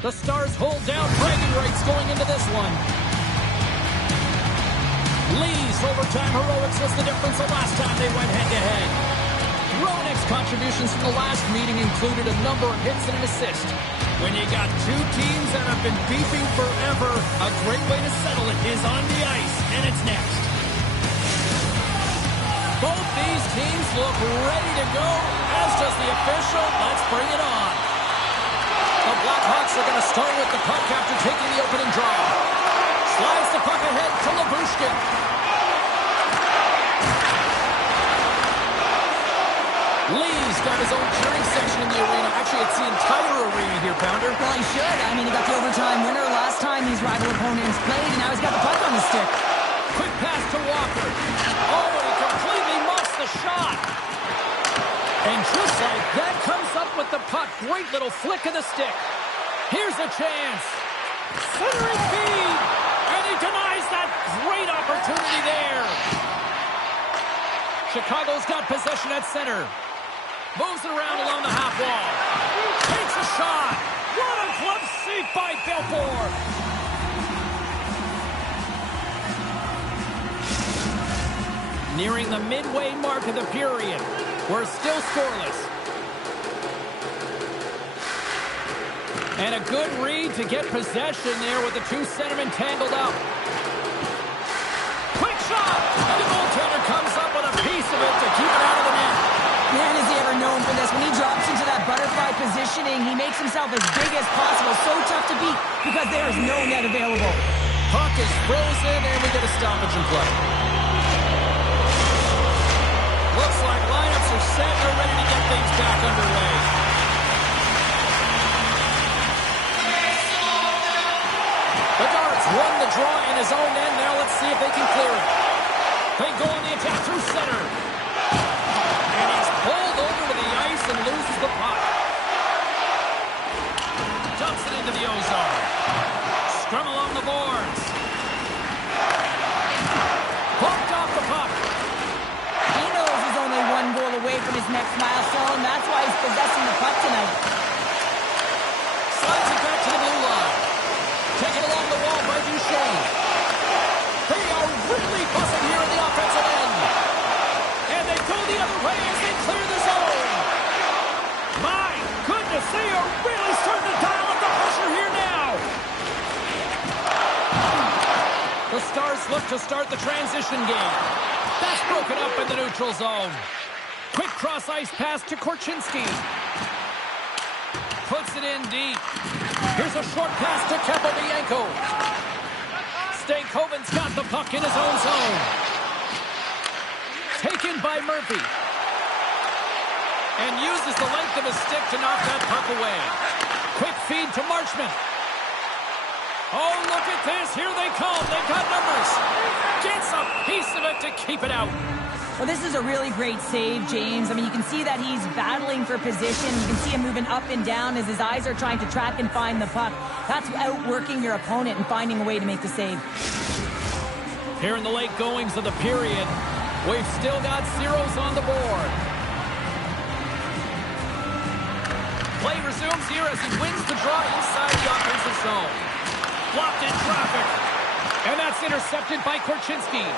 The Stars hold down bragging rights going into this one. Lee's overtime heroics was the difference the last time they went head-to-head. Roenick's contributions from the last meeting included a number of hits and an assist. When you got two teams that have been beefing forever, a great way to settle it is on the ice, and it's next. Both these teams look ready to go, as does the official. Let's bring it on. The Blackhawks are going to start with the puck after taking the opening draw. Slides the puck ahead to Labushkin. Lee's got his own cheering section in the arena. Actually, it's the entire arena here, Pounder. Well, he should. I mean, he got the overtime winner last time these rival opponents played, and now he's got the puck on the stick. Quick pass to Walker. Oh, and he completely muffs the shot. And just like that, comes up with the puck. Great little flick of the stick. Here's a chance. Centering feed. And he denies that great opportunity there. Chicago's got possession at center. Moves it around along the half wall. Takes a shot. What a glove save by Belfort. Nearing the midway mark of the period. We're still scoreless. And a good read to get possession there with the two centermen tangled up. Quick shot! And the goaltender comes up with a piece of it to keep it out of the net. Man, is he ever known for this. When he drops into that butterfly positioning, he makes himself as big as possible. So tough to beat because there is no net available. Puck is frozen, and we get a stoppage in play. Looks like lineups are set. They're ready to get things back underway. The Darts won the draw in his own end. Now let's see if they can clear it. They go on the attack through center. And he's pulled over to the ice and loses the puck. Dumps it into the ozone. Scrum along the boards. Bumped off the puck. He knows he's only one goal away from his next milestone. That's why he's possessing the puck tonight. Slides it back to the blue line. Taken along the wall by Duchesne. They are really buzzing here in the offensive end. And they go the other way as they clear the zone. My goodness, they are really starting to dial up the pressure here now. The Stars look to start the transition game. That's broken up in the neutral zone. Quick cross-ice pass to Korchinski. Puts it in deep. Here's a short pass to Kapovienko. Stankoven's got the puck in his own zone. Taken by Murphy. And uses the length of his stick to knock that puck away. Quick feed to Marchment. Oh, look at this. Here they come. They've got numbers. Gets a piece of it to keep it out. Well, this is a really great save, James. I mean, you can see that he's battling for position. You can see him moving up and down as his eyes are trying to track and find the puck. That's outworking your opponent and finding a way to make the save. Here in the late goings of the period, we've still got zeros on the board. Play resumes here as he wins the draw inside the offensive zone. Blocked in traffic. And that's intercepted by Korchinski.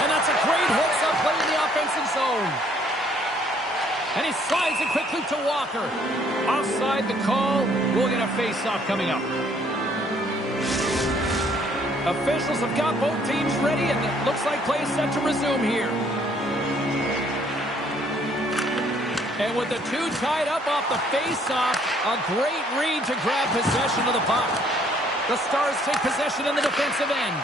And that's a great heads-up play in the offensive zone. And he slides it quickly to Walker. Offside the call. We'll get a face-off coming up. Officials have got both teams ready, and it looks like play is set to resume here. And with the two tied up off the face-off, a great read to grab possession of the puck. The Stars take possession in the defensive end.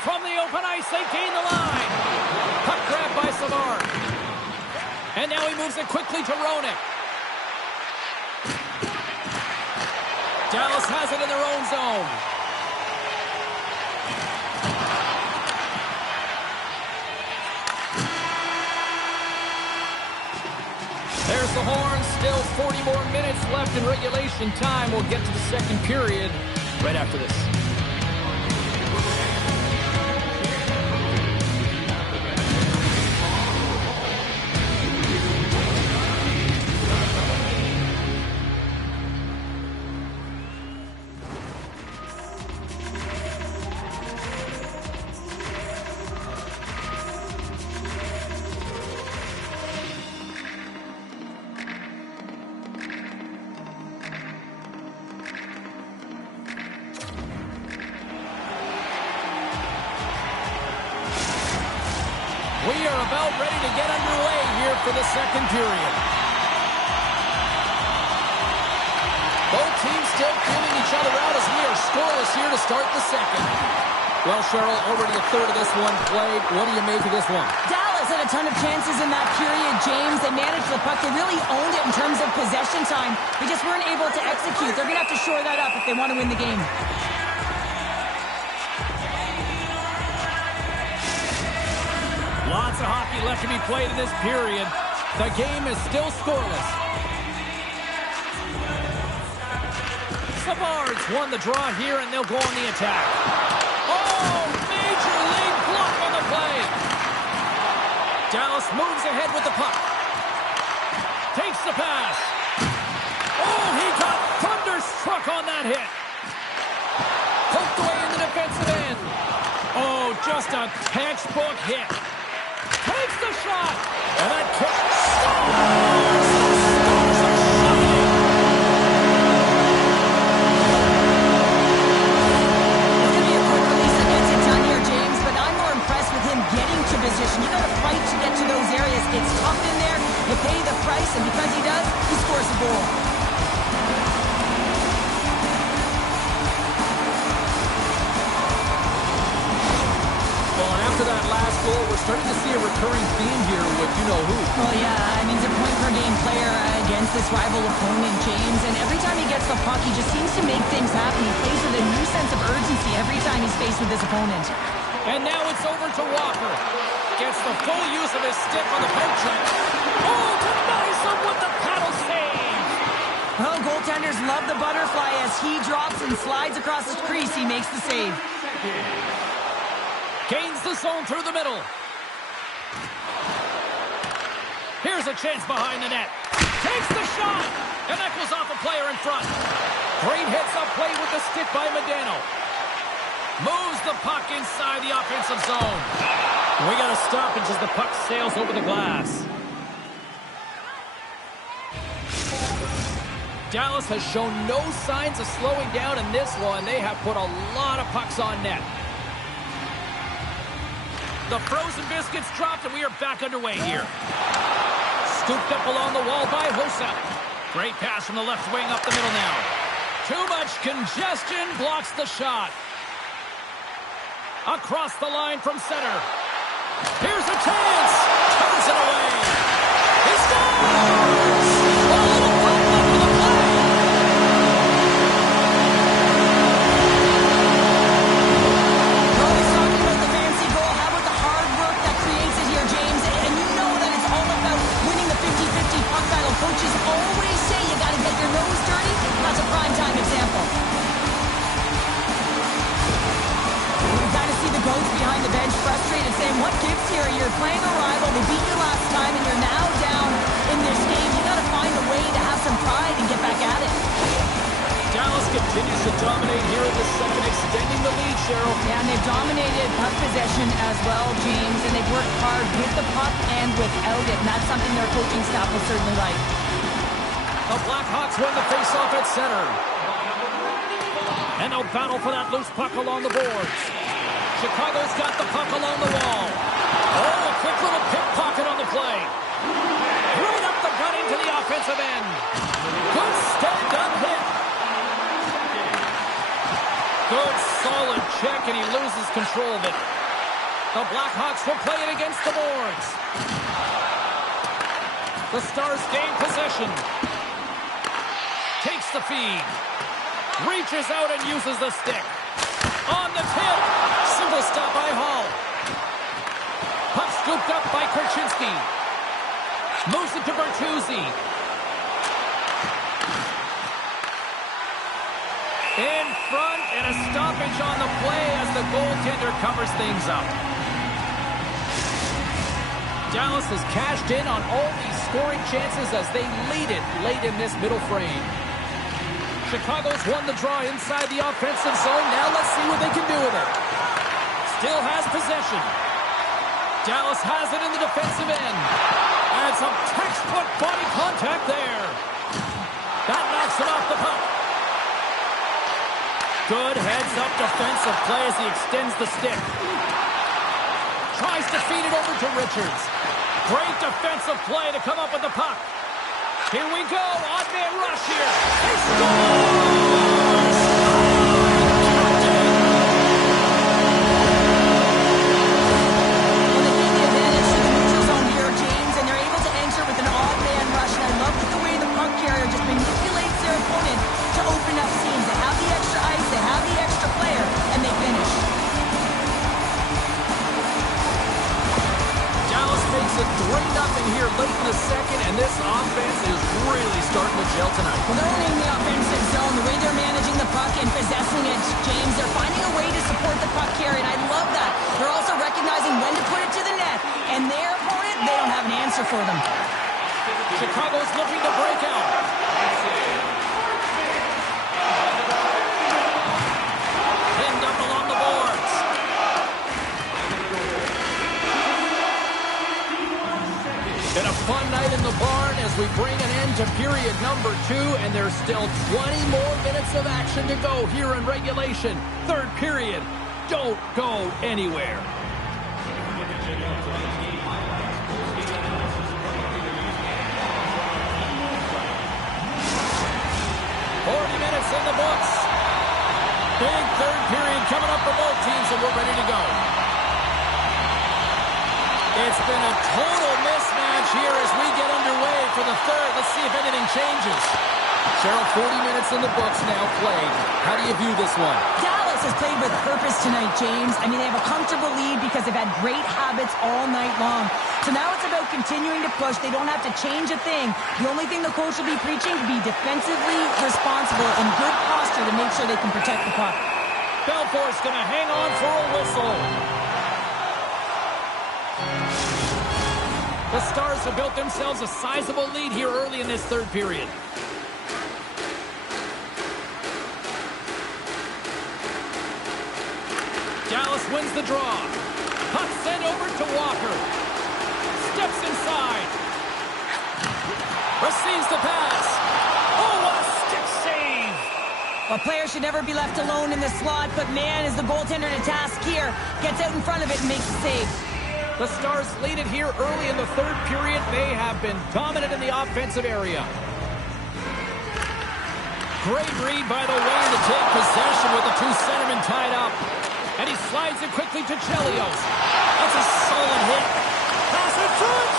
From the open ice, they gain the line. Puck grab by Savard. And now he moves it quickly to Roenick. Dallas has it in their own zone. There's the horn. Still 40 more minutes left in regulation time. We'll get to the second period right after this. We are about ready to get underway here for the second period. Both teams still feeling each other out as we are scoreless here to start the second. Well, Cheryl, already a third of this one played. What do you make of this one? Dallas had a ton of chances in that period, James. They managed the puck. They really owned it in terms of possession time. They just weren't able to execute. They're going to have to shore that up if they want to win the game. Lots of hockey left to be played in this period. The game is still scoreless. Savard's won the draw here, and they'll go on the attack. Oh, major league block on the play. Dallas moves ahead with the puck. Takes the pass. Oh, he got thunderstruck on that hit. Poked away in the defensive end. Oh, just a textbook hit. Takes the shot. And that kick. Position. You got to fight to get to those areas. It's tough in there. You pay the price, and because he does, he scores a goal. Well, and after that last goal, we're starting to see a recurring theme here with you-know-who. Well, yeah, I mean, he's a point-per-game player against this rival opponent, James, and every time he gets the puck, he just seems to make things happen. He plays with a new sense of urgency every time he's faced with his opponent. And now it's over to Walker. Gets the full use of his stick on the poke check. Oh, denies him with the paddle save. Well, goaltenders love the butterfly as he drops and slides across the crease. He makes the save. Gains the zone through the middle. Here's a chance behind the net. Takes the shot. And that goes off a player in front. Great hits up play with the stick by Medano. Moves the puck inside the offensive zone. We got a stoppage as the puck sails over the glass. Dallas has shown no signs of slowing down in this one. They have put a lot of pucks on net. The frozen biscuits dropped, and we are back underway here. Scooped up along the wall by Hossa. Great pass from the left wing up the middle now. Too much congestion blocks the shot. Across the line from center. Here's a chance. Turns it away. He scores! A little pop up for the play. Always talking about the fancy goal. How about the hard work that creates it here, James? And you know that it's all about winning the 50-50 puck battle. Coaches always say you got to get your nose dirty. That's a prime-time example. Goats behind the bench, frustrated, saying, what gives here? You're playing a rival. They beat you last time, and you're now down in this game. You got to find a way to have some pride and get back at it. Dallas continues to dominate here in the second, extending the lead, Cheryl. Yeah, and they've dominated puck possession as well, James, and they've worked hard with the puck and without it, and that's something their coaching staff will certainly like. The Blackhawks win the faceoff at center. And they'll battle for that loose puck along the boards. Chicago's got the puck along the wall. Oh, a quick little pickpocket on the play. Right up the gut into the offensive end. Good stand-up hit. Good solid check, and he loses control of it. The Blackhawks will play it against the boards. The Stars gain possession. Takes the feed. Reaches out and uses the stick. On the tip. Simple stop by Hall. Puck scooped up by Korchinski. Moves it to Bertuzzi. In front, and a stoppage on the play as the goaltender covers things up. Dallas has cashed in on all these scoring chances as they lead it late in this middle frame. Chicago's won the draw inside the offensive zone. Now let's see what they can do with it. Still has possession. Dallas has it in the defensive end. And some textbook body contact there. That knocks him off the puck. Good heads-up defensive play as he extends the stick. tries to feed it over to Richards. Great defensive play to come up with the puck. Here we go. Odd man rush here. They score! Here late in the second, and this offense is really starting to gel tonight. Well, they're owning the offensive zone, the way they're managing the puck and possessing it, James. They're finding a way to support the puck carry, and I love that. They're also recognizing when to put it to the net, and their opponent, they don't have an answer for them. Chicago's looking to break out. Pinned up along the boards. Been a fun night in the barn as we bring an end to period number 2, and there's still 20 more minutes of action to go here in regulation. Third period. Don't go anywhere. In the books. Big third period coming up for both teams, and we're ready to go. It's been a total mismatch here as we get underway for the third. Let's see if anything changes. Cheryl, 40 minutes in the books now played. How do you view this one? Dallas has played with purpose tonight, James. I mean, they have a comfortable lead because they've had great habits all night long. So now it's about continuing to push. They don't have to change a thing. The only thing the coach will be preaching is be defensively responsible and good posture to make sure they can protect the puck. Belfour's going to hang on for a whistle. The Stars have built themselves a sizable lead here early in this third period. Dallas wins the draw. Puck sent over to Walker. Steps inside. Receives the pass. Oh, what a stick save. A player should never be left alone in the slot, but man, is the goaltender to task here. Gets out in front of it and makes the save. The Stars lead it here early in the third period. They have been dominant in the offensive area. Great read by the winger to take possession with the two centermen tied up. And he slides it quickly to Chelios. That's a solid hit. Pass in front,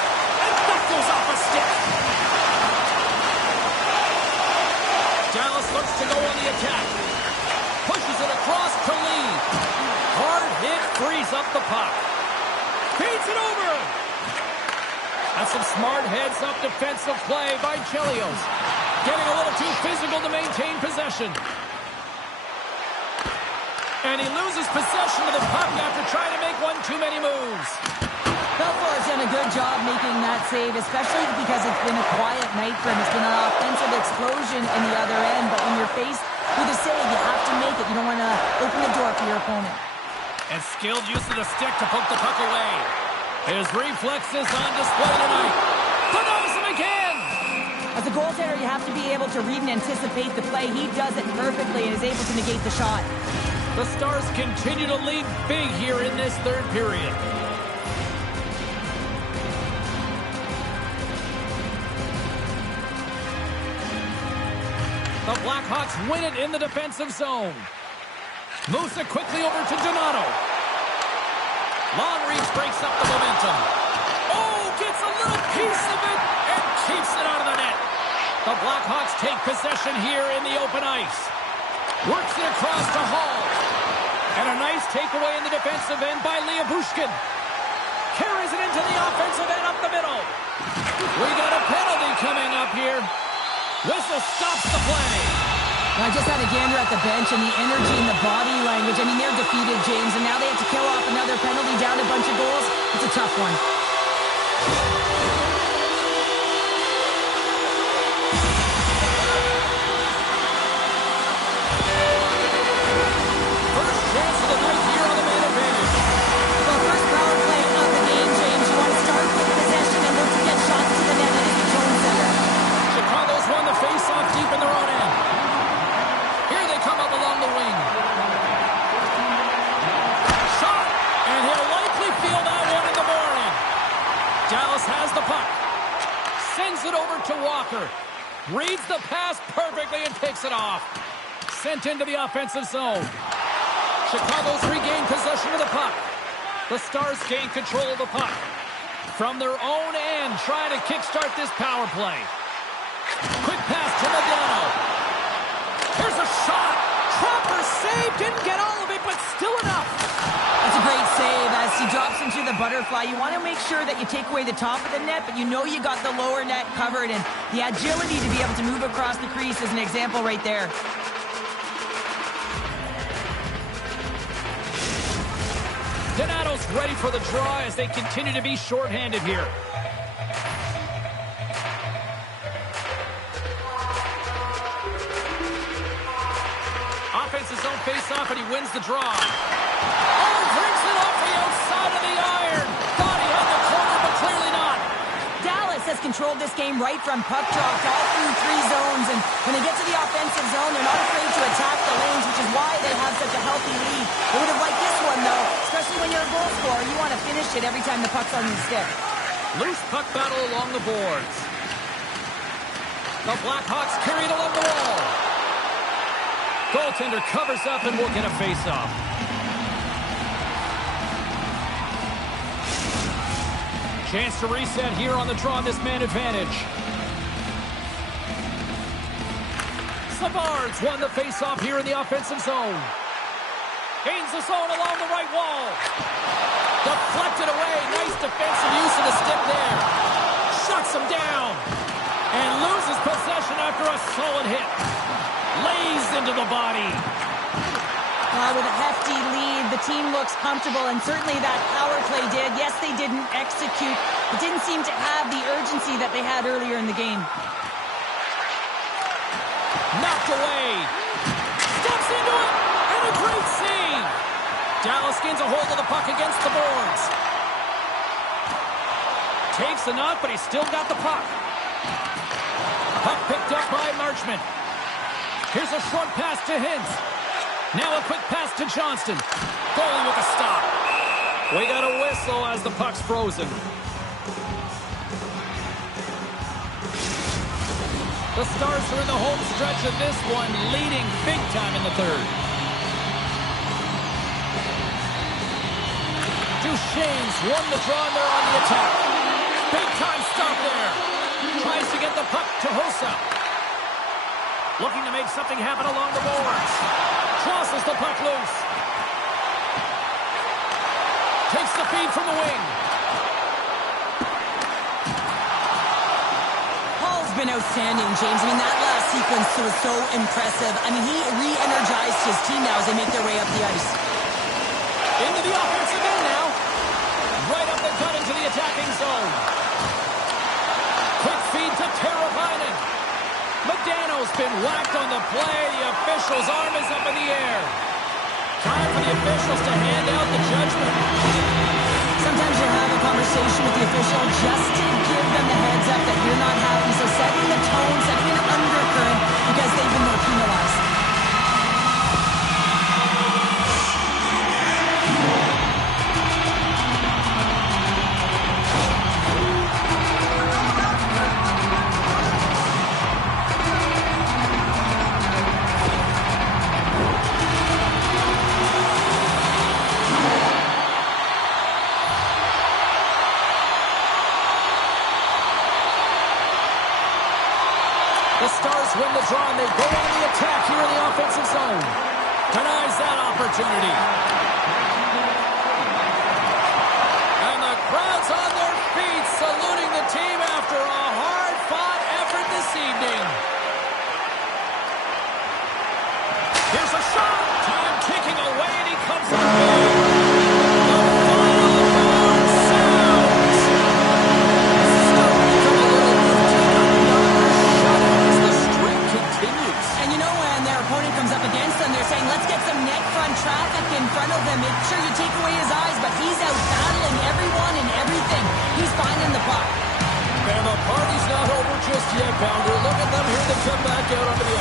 and that goes off a stick. Dallas looks to go on the attack. Pushes it across to Lee. Hard hit frees up the puck. Feeds it over. That's some smart heads-up defensive play by Chelios. Getting a little too physical to maintain possession. And he loses possession of the puck after trying to make one too many moves. Belfour's done a good job making that save, especially because it's been a quiet night for him. It's been an offensive explosion in the other end, but when you're faced with a save, you have to make it. You don't want to open the door for your opponent. And skilled use of the stick to poke the puck away. His reflexes on display tonight. Denies him again! As a goaltender, you have to be able to read and anticipate the play. He does it perfectly and is able to negate the shot. The Stars continue to lead big here in this third period. The Blackhawks win it in the defensive zone. Moves it quickly over to Donato. Long reach breaks up the momentum. Oh, gets a little piece of it and keeps it out of the net. The Blackhawks take possession here in the open ice. Works it across to Hall. And a nice takeaway in the defensive end by Bushkin. Carries it into the offensive end up the middle. We got a penalty coming up here. Whistle stops the play. I just had a gander at the bench, and the energy and the body language, I mean, they're defeated, James, and now they have to kill off another penalty, down a bunch of goals. It's a tough one. First chance of the night here on the man advantage. Well, first power play of the game, James. You want to start with possession and look to get shots to the net at the zone center. Chicago's won the face-off deep in their own end. Here they come up along the wing. Shot, and he'll likely feel that one Moves it over to Walker. Reads the pass perfectly and picks it off. Sent into the offensive zone. Chicago's regained possession of the puck. The Stars gain control of the puck. From their own end, trying to kickstart this power play. Quick pass to Modano. Here's a shot. Trapper save. Didn't get all of it, but still enough. That's a great save as he drops into the butterfly. You want to make sure that you take away the top of the net, but you know you got the lower net covered, and the agility to be able to move across the crease is an example right there. Donato's ready for the draw as they continue to be shorthanded here. Offensive zone face-off, and he wins the draw. Oh, brings it off the outside of the iron. Thought he had the corner, but clearly not. Dallas has controlled this game right from puck drops all through 3 zones, and when they get to the offensive zone, they're not afraid to attack the lanes, which is why they have such a healthy lead. They would have liked this one, though, especially when you're a goal scorer. You want to finish it every time the puck's on your stick. Loose puck battle along the boards. The Blackhawks carry it along the wall. Goaltender covers up and will get a face-off. Chance to reset here on the draw on this man advantage. Savard's won the face-off here in the offensive zone. Gains the zone along the right wall. Deflected away. Nice defensive use of the stick there. Shuts him down. And loses possession after a solid hit. Lays into the body. With a hefty lead, the team looks comfortable, and certainly that power play did. Yes, they didn't execute. It didn't seem to have the urgency that they had earlier in the game. Knocked away. Steps into it. And a great save. Dallas gains a hold of the puck against the boards. Takes the knock, but he's still got the puck. Puck picked up by Marchment. Here's a short pass to Hintz. Now a quick pass to Johnston. Goalie with a stop. We got a whistle as the puck's frozen. The Stars are in the home stretch of this one, leading big time in the third. Duchesne's won the draw and they're on the attack. Big time stop there. Tries to get the puck to Hossa. Looking to make something happen along the boards. Crosses the puck loose. Takes the feed from the wing. Paul's been outstanding, James. I mean, that last sequence was so impressive. I mean, he re-energized his team now as they make their way up the ice. Into the offensive end now. Right up the gut into the attacking zone. Quick feed to Teravainen. Modano's been whacked on the play. The official's arm is up in the air. Time for the officials to hand out the judgment. Sometimes you have a conversation with the official just to give them the heads up that you're not happy. So setting the tone, setting an undercurrent, because they've been more penalized. The Stars win the draw and they go on the attack here in the offensive zone. Denies that opportunity. And the crowd's on their feet saluting the team after a hard-fought effort this evening. Here's a shot. Time ticking away and he comes up big. Traffic in front of him. Make sure you take away his eyes, but he's out battling everyone and everything. He's finding the puck. And the party's not over just yet, Pounder. Look at them here to come back out onto the